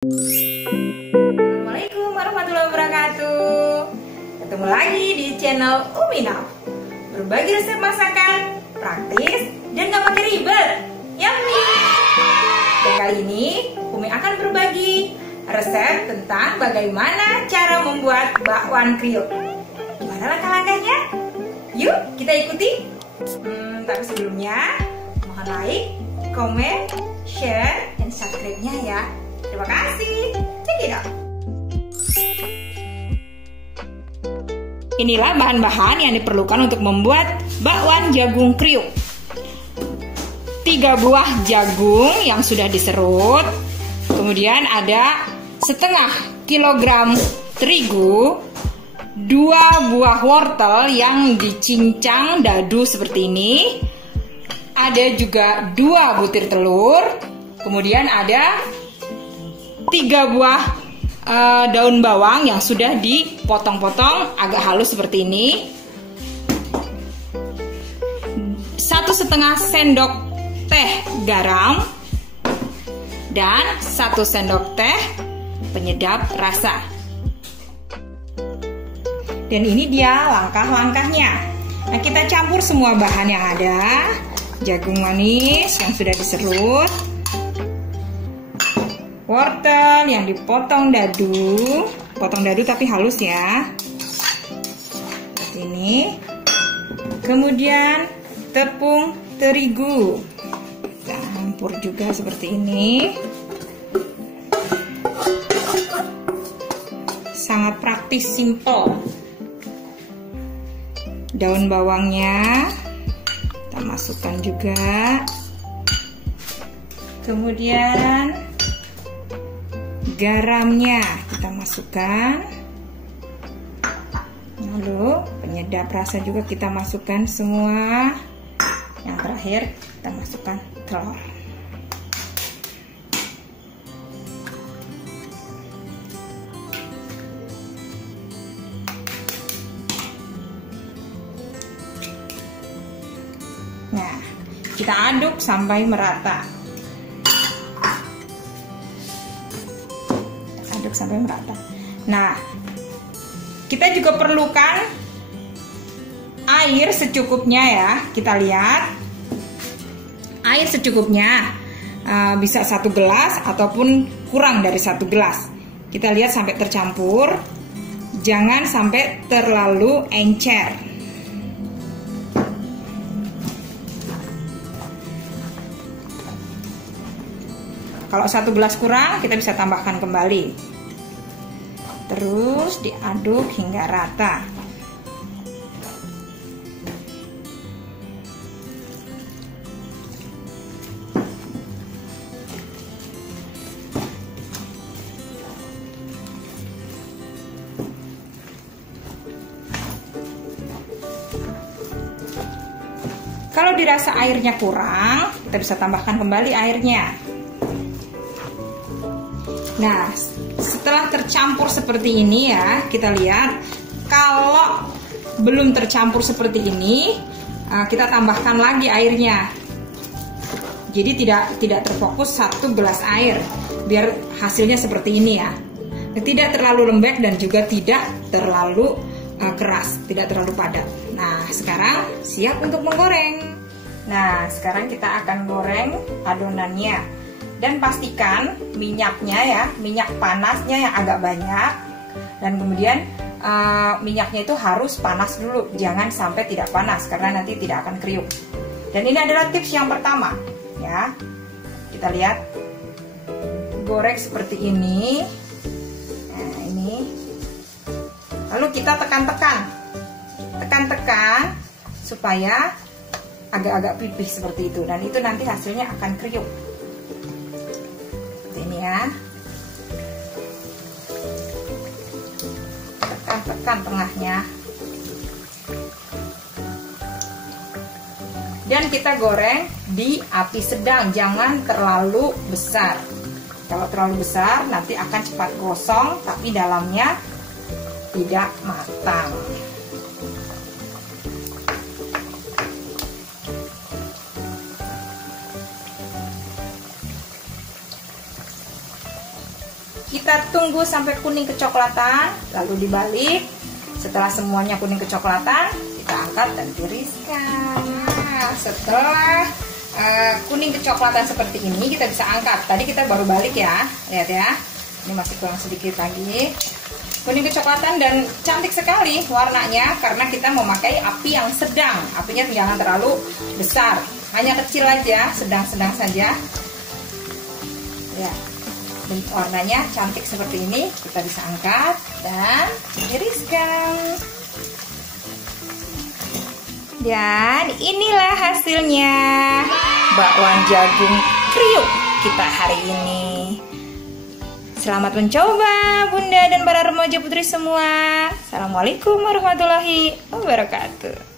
Assalamualaikum warahmatullahi wabarakatuh. Ketemu lagi di channel Uminaf. Berbagi resep masakan praktis dan gak pakai ribet. Yummy. Dan kali ini Umi akan berbagi resep tentang bagaimana cara membuat bakwan kriuk. Gimana langkah-langkahnya? Yuk kita ikuti. Tapi sebelumnya mohon like, komen, share, dan subscribe-nya ya. Terima kasih. Check it out. Inilah bahan-bahan yang diperlukan untuk membuat bakwan jagung kriuk. 3 buah jagung yang sudah diserut. Kemudian ada setengah kilogram terigu, 2 buah wortel yang dicincang dadu seperti ini. Ada juga 2 butir telur. Kemudian ada 3 buah daun bawang yang sudah dipotong-potong agak halus seperti ini. 1,5 sendok teh garam dan 1 sendok teh penyedap rasa. Dan ini dia langkah-langkahnya. Nah, kita campur semua bahan yang ada. Jagung manis yang sudah diserut, wortel yang dipotong dadu, tapi halus ya, seperti ini. Kemudian tepung terigu, campur juga seperti ini. Sangat praktis, simple. Daun bawangnya kita masukkan juga. Kemudian garamnya kita masukkan, lalu penyedap rasa juga kita masukkan semua. Yang terakhir kita masukkan telur. Nah, kita aduk sampai merata. Sampai merata. Nah, kita juga perlukan air secukupnya ya. Kita lihat air secukupnya, bisa 1 gelas ataupun kurang dari 1 gelas. Kita lihat sampai tercampur, jangan sampai terlalu encer. Kalau 1 gelas kurang, kita bisa tambahkan kembali. Terus diaduk hingga rata. Kalau dirasa airnya kurang, kita bisa tambahkan kembali airnya. Nah, setelah tercampur seperti ini ya, kita lihat. Kalau belum tercampur seperti ini, kita tambahkan lagi airnya. Jadi tidak terfokus 1 gelas air, biar hasilnya seperti ini ya. Tidak terlalu lembek dan juga tidak terlalu keras, tidak terlalu padat. Nah, sekarang siap untuk menggoreng. Nah, sekarang kita akan goreng adonannya. Dan pastikan minyaknya ya, minyak panasnya yang agak banyak. Dan kemudian minyaknya itu harus panas dulu, jangan sampai tidak panas karena nanti tidak akan kriuk. Dan ini adalah tips yang pertama ya. Kita lihat, goreng seperti ini. Nah, ini. Lalu kita tekan-tekan supaya agak-agak pipih seperti itu. Dan itu nanti hasilnya akan kriuk. Ini ya, tekan tengahnya, dan kita goreng di api sedang, jangan terlalu besar. Kalau terlalu besar nanti akan cepat gosong tapi dalamnya tidak matang. Kita tunggu sampai kuning kecoklatan, lalu dibalik. Setelah semuanya kuning kecoklatan, kita angkat dan tiriskan. Nah, setelah kuning kecoklatan seperti ini, kita bisa angkat. Tadi kita baru balik ya, lihat ya. Ini masih kurang sedikit lagi. Kuning kecoklatan dan cantik sekali warnanya karena kita memakai api yang sedang. Apinya jangan terlalu besar, hanya kecil aja, sedang-sedang saja. Ya, warnanya cantik seperti ini. Kita bisa angkat dan tiriskan. Dan inilah hasilnya bakwan jagung kriuk kita hari ini. Selamat mencoba Bunda dan para remaja putri semua. Assalamualaikum warahmatullahi wabarakatuh.